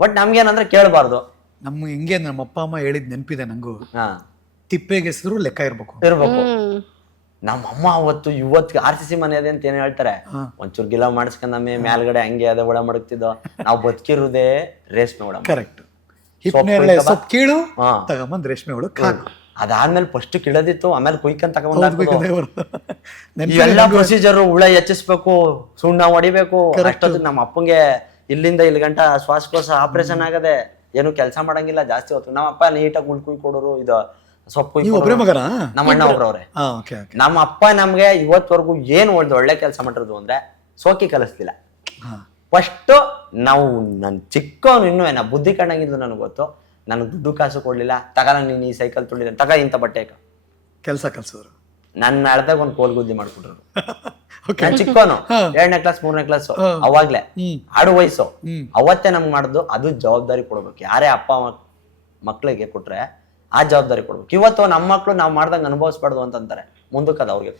But ನಮ್ಗೇನಂದ್ರೆ ಕೇಳಬಾರ್ದು. ನಮ್ಮ ಹಿಂಗೆ ನಮ್ಮ ಅಪ್ಪ ಅಮ್ಮ ಹೇಳಿದ್ ನೆನಪಿದೆ ನಂಗೂ. ಹಾ. ತಿಪ್ಪೆಗೆ ಹೆಸರು ಲೆಕ್ಕ ಇರ್ಬೇಕು. ಇರ್ಬೇಕು. ನಮ್ಮ ಅಮ್ಮ ಅವತ್ತು ಇವತ್ತು ಆರ್ ಸಿ ಸಿ ಮನೆ ಅದೇ ಅಂತ ಏನ್ ಹೇಳ್ತಾರೆ? ಒಂಚೂರ್ ಗಿಲ ಅಮ್ಮ ಮೇಲ್ಗಡೆ ಹಂಗೆ ಅದೇ ಒಳ ಮಡಗ್ತಿದ್ದೋ. ನಾವು ಬದುಕಿರೋದೇ ರೇಷ್ಮೆ ಓಡ ಕರೆಕ್ಟ್ ಸೊಪ್ಪು ಕೀಳು ಹಾ. ತಗೊಂಬಂದ್ ರೇಷ್ಮೆ ಹುಳು ಹಾಕು. ಅದಾದ್ಮೇಲೆ ಫಸ್ಟ್ ಕಿಳದಿತ್ತು ಆಮೇಲೆ ಕುಯ್ಕೊಂಡ್ ತಗೊಂಡ್. ನೆನ್ಪಿದೆ ಇವೆಲ್ಲ ನಂಗೂ. ಪ್ರೊಸೀಜರ್ ಹುಳ ಹೆಚ್ಚಿಸ್ಬೇಕು ಸುಣ್ಣ ಹೊಡಿಬೇಕು. ಅಷ್ಟೊತ್ತಿಗೆ ನಮ್ಮ ಅಪ್ಪಂಗೆ ಇಲ್ಲಿಂದ ಇಲ್ಲಿ ಗಂಟ ಶ್ವಾಸಕೋಶ ಆಪರೇಷನ್ ಆಗದೆ ಏನು ಕೆಲಸ ಮಾಡಂಗಿಲ್ಲ ಜಾಸ್ತಿ ಹೊತ್ತು. ನಮ್ಮ ಅಪ್ಪ ನೀಟಾಗಿ ಮುಳ್ ಕುಯ್ ಕೊಡೋರು ಇದು ಸೊಪ್ಪು ಕೊಡೋರು. ಮಗನಾ? ನಮ್ಮ ಅಣ್ಣ ಒಬ್ರವ್ರೆ. ಹಾ ಓಕೆ ಓಕೆ ನಮ್ಮ ಅಪ್ಪ ನಮ್ಗೆ ಇವತ್ವರೆಗೂ ಏನ್ ಒಳ್ಳೆ ಒಳ್ಳೆ ಕೆಲಸ ಮಾಡಿರೋದು ಅಂದ್ರೆ ಸೋಕಿ ಕಲಿಸ್ಲಿಲ್ಲ. ಹಾ. ಫಸ್ಟ್ ನಾವು ನನ್ ಚಿಕ್ಕವನು ಇನ್ನೂ ಏನ ಬುದ್ಧಿ ಕಂಡಂಗಿದ್ದು ನನಗೆ ಗೊತ್ತು. ನನಗೆ ದುಡ್ಡು ಕಾಸು ಕೊಡ್ಲಿಲ್ಲ. ತಗಲ ನೀನು ಈ ಸೈಕಲ್ ತುಳಿದ ತಗ ಇಂಥ ಬಟ್ಟೆ ಹಾಕು. ಕೆಲಸ ಕಲ್ಸೋರು ನನ್ನ ಅಳ್ದಾಗ ಒಂದು ಕೋಲ್ ಗುದ್ದಿ ಮಾಡ್ಕೊಟ್ರು. ನಾನು ಚಿಕ್ಕವನು. ಎರಡನೇ ಕ್ಲಾಸ್ ಮೂರನೇ ಕ್ಲಾಸ್. ಅವಾಗ್ಲೇ ಹಾಡು ಆಡು ವಯಸ್ಸು ಅವತ್ತೇ ನಮ್ಗೆ ಮಾಡುದು ಅದು ಜವಾಬ್ದಾರಿ ಕೊಡ್ಬೇಕು. ಯಾರೇ ಅಪ್ಪ ಮಕ್- ಮಕ್ಳಿಗೆ ಕೊಟ್ರೆ ಆ ಜವಾಬ್ದಾರಿ ಕೊಡ್ಬೇಕು. ಇವತ್ತು ನಮ್ಮ ಮಕ್ಳು ನಾವು ಮಾಡ್ದಂಗೆ ಅನುಭವಿಸ್ಬಾರ್ದು ಅಂತಂತಾರೆ. ಮುಂದಕ್ಕೆ ಅದು ಅವ್ರಿಗೆ.